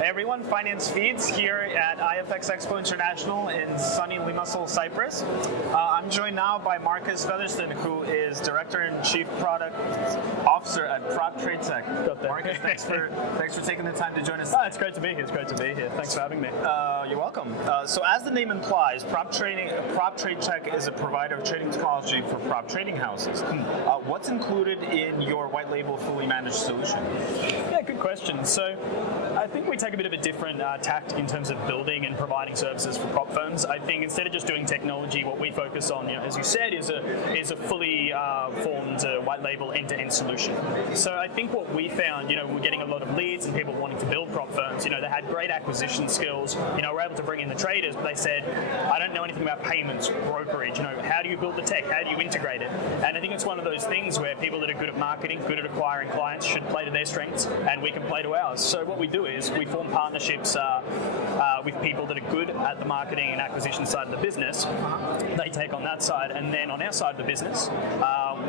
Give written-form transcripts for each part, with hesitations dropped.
Hey everyone, FinanceFeeds here at iFX Expo International in sunny Limassol, Cyprus. I'm joined now by Marcus Featherston, who is Director and Chief Product Officer at PropTradeTech. Marcus, thanks for taking the time to join us. It's great to be here. Thanks for having me. You're welcome. So as the name implies, PropTradeTech is a provider of trading technology for prop trading houses. What's included in your white label fully managed solution? Yeah, good question. So I think we take a bit of a different tact in terms of building and providing services for prop firms. I think instead of just doing technology, what we focus on, as you said, is a fully formed white label end-to-end solution. So I think what we found, we're getting a lot of leads and people wanting to build prop firms. They had great acquisition skills. We're able to bring in the traders, but they said, I don't know anything about payments, brokerage. How do you build the tech? How do you integrate it? And I think it's one of those things where people that are good at marketing, good at acquiring clients, should play to their strengths, and we can play to ours. So what we do is we form partnerships with people that are good at the marketing and acquisition side of the business. They take on that side, and then on our side of the business,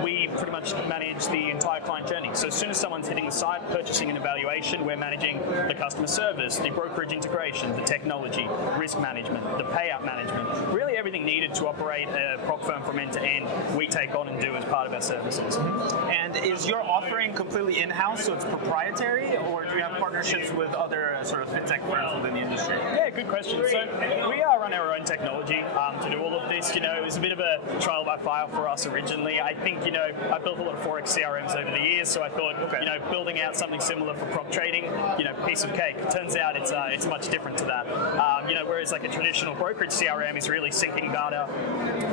we pretty much manage the entire client journey. So as soon as someone's hitting the site, purchasing an evaluation, we're managing the customer service, the brokerage integration, the technology, risk management, the payout management, really everything needed to operate a prop firm from end to end, we take on and do as part of our services. And is your offering completely in-house, so it's proprietary, or do you have partnerships with other sort of fintech firms within the industry? Yeah, good question. So we run our own technology to do all of this. It was a bit of a trial by fire for us originally. I think, I built a lot of Forex CRMs over the years, so I thought, building out something similar for prop trading, piece of cake. Turns out it's much different to that. Whereas like a traditional brokerage CRM is really syncing data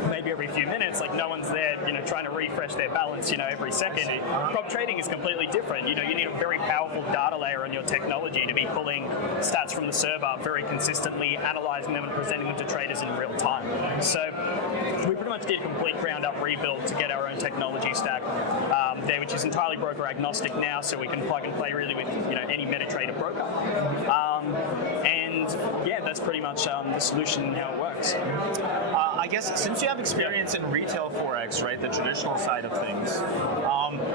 maybe every few minutes, like no one's there, trying to refresh their balance, every second. Prop trading is completely different. You need a very powerful data layer on your technology to be pulling stats from the server very consistently, analyzing them and presenting them to traders in real time. So we pretty much did a complete ground up rebuild to get our own technology stack there, which is entirely broker agnostic now, so we can plug and play really with any MetaTrader broker. And yeah, that's pretty much the solution and how it works. I guess since you have experience in retail Forex, right, the traditional side of things,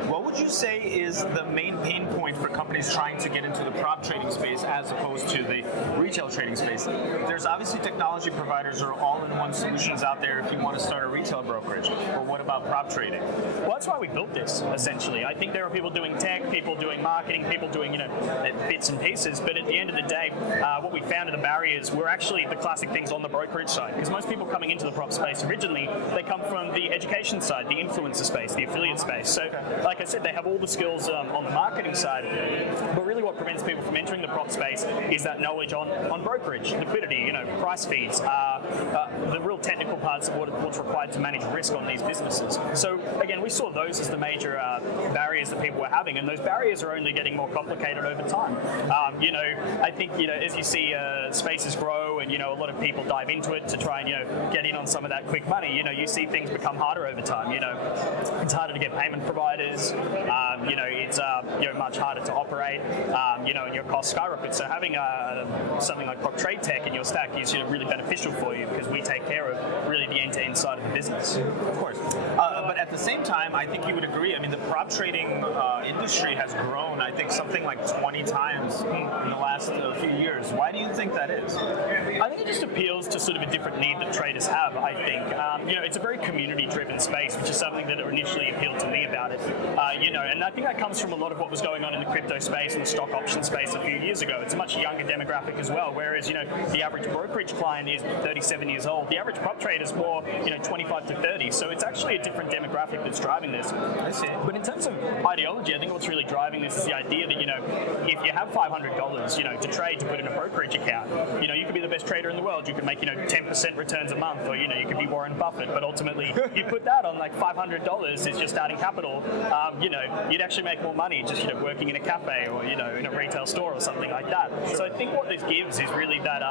what would you say is the main pain point for companies trying to get into the prop trading space as opposed to the retail trading space? There's obviously technology providers or all-in-one solutions out there if you want to start a retail brokerage. But what about prop trading? Well, that's why we built this, essentially. I think there are people doing tech, people doing marketing, people doing, bits and pieces. But at the end of the day, what we found are the barriers were actually the classic things on the brokerage side. Because most people coming into the prop space originally, they come from the education side, the influencer space, the affiliate space. So, like I said, they have all the skills on the marketing side. But really what prevents people from entering the prop space is that knowledge on brokerage, liquidity, price feeds, the real technical parts of what's required to manage risk on these businesses. So again, we saw those as the major barriers that people were having, and those barriers are only getting more complicated over time. I think, as you see spaces grow and, a lot of people dive into it to try and, get in on some of that quick money, you see things become harder over time. It's harder to get payment providers, it's much harder to operate, and your costs skyrocket. So having something like PropTradeTech in your stack is really beneficial for you because we take care of really the end-to-end side of the business. Of course. But at the same time, I think you would agree, the prop trading industry has grown, I think, something like 20 times in the last few years. Why do you think that is? I think it just appeals to sort of a different need that traders have, I think. It's a very community-driven space, which is something that initially appealed to me about it. And I think that comes from a lot of what was going on in the crypto space and the stock option space a few years ago. It's a much younger demographic as well, whereas, the average brokerage client is 37 years old. The average prop trader is more, 25 to 30. So it's actually a different demographic that's driving this. I see. But in terms of ideology, I think what's really driving this is the idea that, if you have $500, to trade, to put in a brokerage account, you could be the best trader in the world. You could make, 10% returns a month, or, you could be Warren Buffett. But ultimately, you put that on like $500 is your starting capital. You'd actually make more money just, working in a cafe or, in a retail store or something like that. So I think what this gives is really that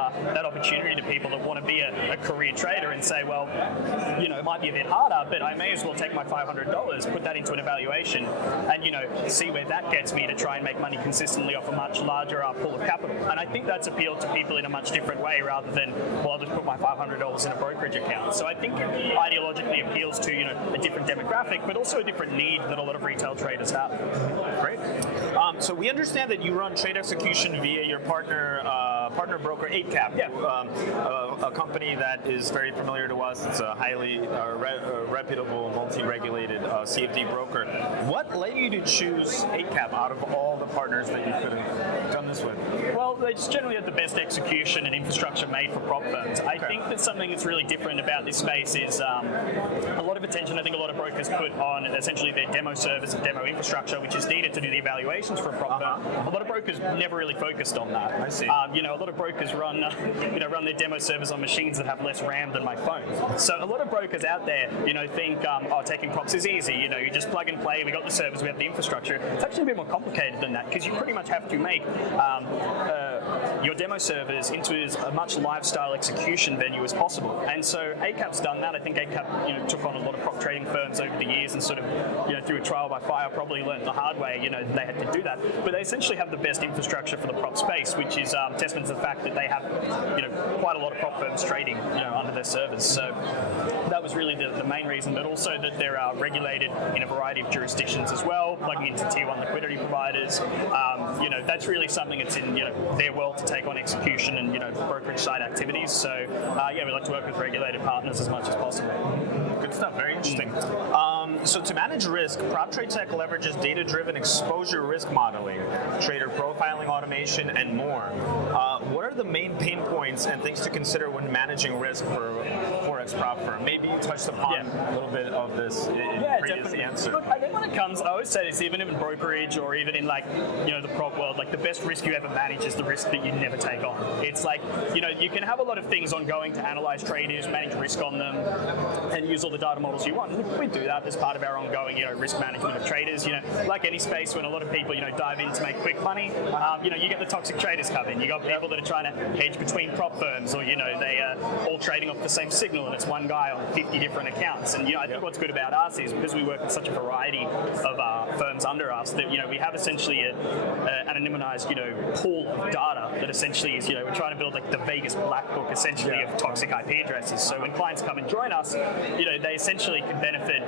opportunity to people that want to be a career trader and say, well, it might be a bit harder, but I may as well take my $500, put that into an evaluation, and see where that gets me to try and make money consistently off a much larger pool of capital. And I think that's appealed to people in a much different way rather than, well, I'll just put my $500 in a brokerage account. So I think it ideologically appeals to a different demographic, but also a different need that a lot of retail traders have. Great. So we understand that you run trade execution via your partner broker, 8cap. Yeah. A company that is very familiar to us. It's a highly reputable, multi-regulated CFD broker. What led you to choose 8cap out of all the partners that you could have done this with? Well, they just generally have the best execution and infrastructure made for prop firms. I think that something that's really different about this space is a lot of attention I think a lot of brokers put on essentially their demo service and demo infrastructure, which is needed to do the evaluations for a prop firm. A lot of brokers never really focused on that. I see. A lot of brokers run their demo servers on machines that have less RAM than my phone. So a lot of brokers out there, think, taking props is easy. You just plug and play. We got the servers, we have the infrastructure. It's actually a bit more complicated than that because you pretty much have to make your demo servers into as a much lifestyle execution venue as possible. And so 8cap's done that. I think 8cap, took on a lot of prop trading firms over the years and sort of, through a trial by fire, probably learned the hard way, they had to do that. But they essentially have the best infrastructure for the prop space, which is testament to the fact that they have, quite a lot of prop firms trading, under their servers. So that was really the main reason, but also that they're regulated in a variety of jurisdictions as well, plugging into tier 1 liquidity providers. That's really something that's in, their world to take on execution and, brokerage side activities. So, we like to work with regulated partners as much as possible. Good stuff. Very interesting. So to manage risk, PropTradeTech leverages data-driven exposure risk modeling, trader profiling automation, and more. What are the main pain points and things to consider when managing risk for Forex prop firm? Maybe you touched upon a little bit of this in the previous answer. Look, I think when it comes, I always say this, even in brokerage or even in the prop world, the best risk you ever manage is the risk that you never take on. It's you can have a lot of things ongoing to analyze traders, manage risk on them, and use all the data models you want. We do that as part of our ongoing, risk management of traders. Like any space, when a lot of people, dive in to make quick money, you get the toxic traders come in. You got people that are trying to hedge between prop firms, or they are all trading off the same signal, and it's one guy on 50 different accounts. And I think what's good about us is because we work with such a variety of firms under us that we have essentially an anonymized pool of data that essentially is we're trying to build the Vegas black book essentially of toxic IP addresses. So when clients come and join us, they essentially can benefit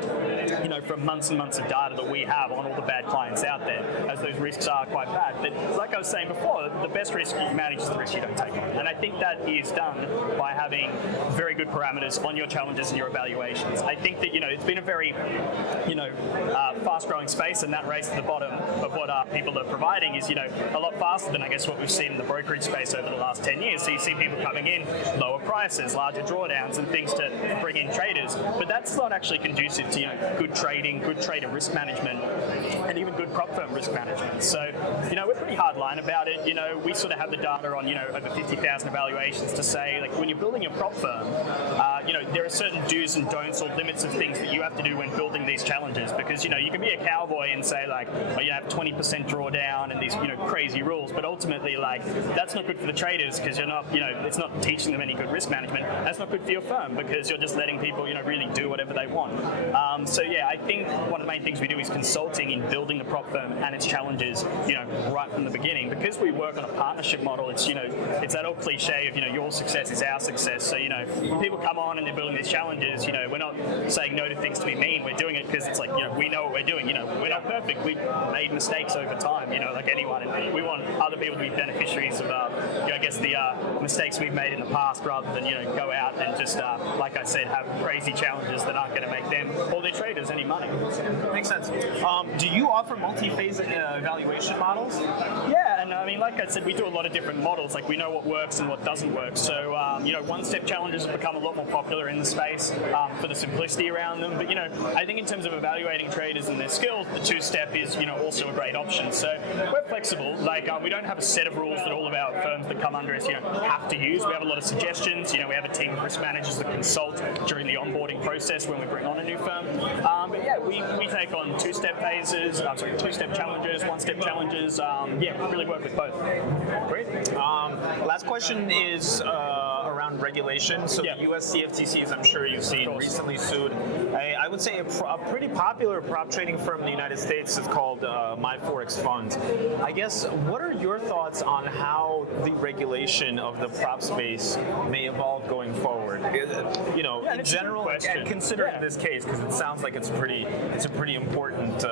from months and months of data that we have on all the bad clients out there, as those risks are quite bad. But like I was saying before, the best risk you manage is the risk you don't take on. And I think that is done by having very good parameters on your challenges and your evaluations. I think that it's been a very fast-growing space, and that race to the bottom of what people are providing is a lot faster than I guess what we've seen in the brokerage space over the last 10 years. So you see people coming in, lower prices, larger drawdowns, and things to bring in traders, but that's not actually conducive to good trading, good trader risk management, and even good prop firm risk management. So we're pretty hard line about it. We sort of have the data on over 50,000 evaluations to say when you're building your prop firm, there are certain do's and don'ts or limits of things that you have to do when building these challenges, because you can be a cowboy and say you have 20% drawdown and these crazy rules, but ultimately that's not good for the traders because you're not it's not teaching them any good risk management. That's not good for your firm because you're just letting people really do whatever they want. I think one of the main things we do is consulting in building the prop firm and its challenges right from the beginning, because we work on a partnership model. It's it's that old cliche of your success is our success. So when people come on and they're building these challenges, we're not saying no to things to be mean. We're doing it because it's we know what we're doing. We're not perfect. We've made mistakes over time. Like anyone, and we want other people to be beneficiaries of the mistakes we've made in the past, rather than go out and just like I said, have crazy challenges that aren't going to make them or their traders any money. Makes sense. Do you offer multi-phase evaluation models? Yeah, and I mean, like I said, we do a lot of different models. We know what works and what doesn't work. So one-step challenges have become a lot more popular in the space for the simplicity around them. But I think in terms of evaluating traders and their skills, the two-step is also a great option. So we're flexible. We don't have a set of rules that all of our firms that come under us have to use. We have a lot of suggestions. We have a team of risk managers that consult during the onboarding process when we bring on a new firm. We take on two-step phases, two-step challenges, one-step challenges. We really work with both. Great. Last question is around regulation. So the US CFTC, as I'm sure you've seen, recently sued, I would say a pretty popular prop trading firm in the United States. Is called MyForex Fund. I guess, what are your thoughts on how the regulation of the prop space may evolve going forward? In general, and considering this case, because it sounds like it's a pretty important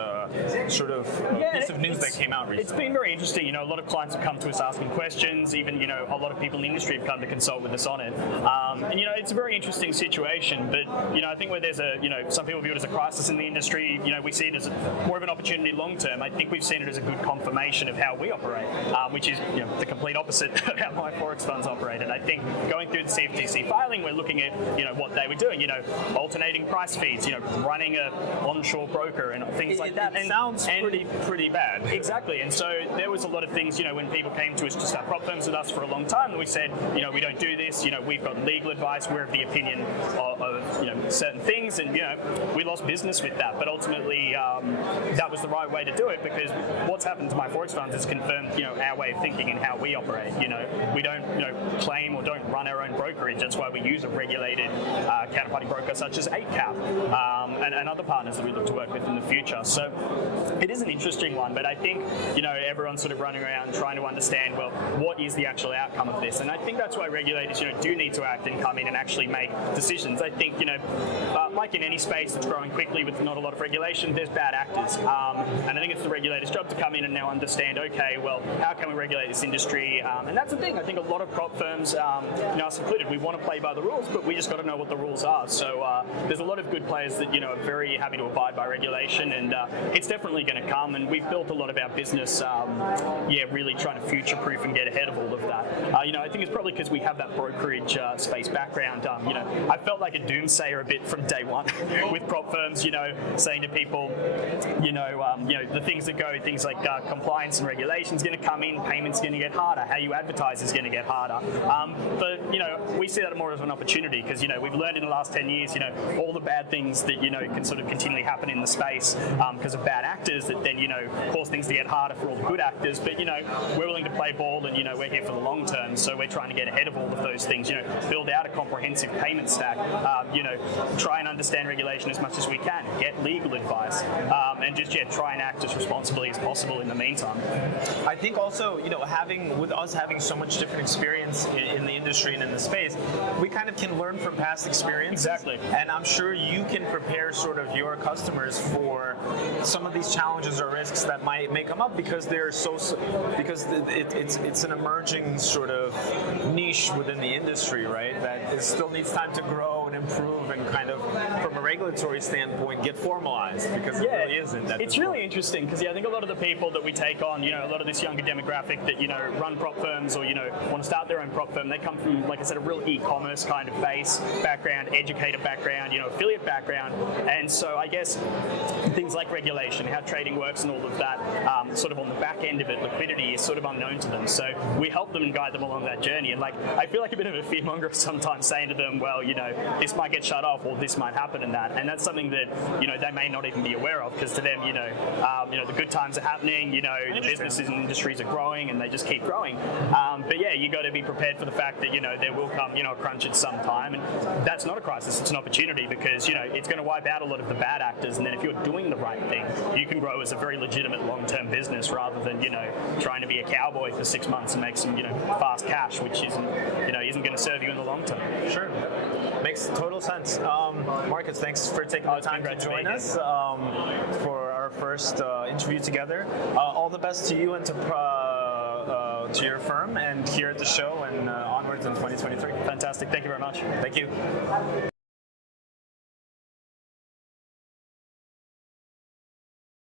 sort of piece of news that came out recently? It's been very interesting. You know, a lot of clients have come to us asking questions. Even, you know, a lot of people in the industry have come to consult with us on it. And, you know, it's a very interesting situation. But, you know, I think where there's some people view it as a crisis in the industry, you know, we see it as more of an opportunity long term. I think we've seen it as a good confirmation of how we operate, which is, you know, the complete opposite of how my Forex funds operate. And I think going through the CFTC filing, we're looking at, you know, what they were doing, you know, alternating price feeds, you know, running a onshore broker and things like that. It sounds pretty bad. Exactly. And so there was a lot of things, you know, when people came to us to start prop firms with us for a long time, and we said, you know, we don't do this, you know, we've got legal advice, we're of the opinion of you know, certain things, and, you know, we lost business with that. But ultimately, that was the right way to do it, because what's happened to my Forex funds has confirmed, you know, our way of thinking and how we operate. You know, we don't, you know, claim or don't run our own brokerage. That's why we use a regulated counterparty broker such as 8Cap and other partners that we look to work with in the future. So it is an interesting one, but I think, you know, everyone's sort of running around trying to understand, well, what is the actual outcome of this? And I think that's why regulators, you know, do need to act and come in and actually make decisions. I think, you know, like in any space that's growing quickly with not a lot of regulation, there's bad actors. And I think it's the regulator's job to come in and now understand, okay, well, how can we regulate this industry? And that's the thing. I think a lot of prop firms, you know, us included, we want to play by the rules, but we just got to know what the rules are. So there's a lot of good players that, you know, are very happy to abide by regulation, and it's definitely going to come. And we've built a lot of our business, really trying to future-proof and get ahead of all of that. You know, I think it's probably because we have that brokerage space background. You know, I felt like a doomsayer a bit from day one with prop firms. You know, saying to people, you know, the things that go, things like compliance and regulation is going to come in, payments going to get harder, how you advertise is going to get harder. But you know, we see that more as an opportunity, because, you know, we've learned in the last 10 years, you know, all the bad things that, you know, can sort of continually happen in the space because of bad actors that then, you know, cause things to get harder for all the good actors. But, you know, we're willing to play ball, and, you know, we're here for the long term, so we're trying to get ahead of all of those things, you know, build out a comprehensive payment stack, you know, try and understand regulation as much as we can, get legal advice, and just, try and act as responsibly as possible in the meantime. I think also, you know, with us having so much different experience in the industry and in the space, we kind of can learn from past experience. Exactly. And I'm sure you can prepare sort of your customers for some of these challenges or risks that may come up, because because it's an emerging sort of niche within the industry, right? That it still needs time to grow and improve and kind of, from a regulatory standpoint, get formalized, because it really isn't. It's really interesting, because I think a lot of the people that we take on, you know, a lot of this younger demographic that, you know, run prop firms or, you know, want to start their own prop firm, they come from, like I said, a real e-commerce kind of background, educator background, you know, affiliate background. And so I guess things like regulation, how trading works and all of that, sort of on the back end of it, liquidity is sort of unknown to them. So we help them and guide them along that journey. And, like, I feel like a bit of a fearmonger sometimes, saying to them, well, you know, this might get shut off or this might happen and that. And that's something that, you know, they may not even be aware of, because to them, you know, the good times are happening, you know, the businesses and industries are growing, and they just keep growing. But yeah, you got to be prepared for the fact that, you know, there will come, you know, a crunch at some time, and that's not a crisis, it's an opportunity, because, you know, it's going to wipe out a lot of the bad actors, and then if you're doing the right thing, you can grow as a very legitimate long-term business, rather than, you know, trying to be a cowboy for 6 months and make some, you know, fast cash, which isn't going to serve you in the long term. Sure. Makes total sense. Marcus, thanks for taking the time to join us for our first interview together. All the best to you and to your firm, and here at the show, and onwards in 2023. Fantastic. Thank you very much. Thank you.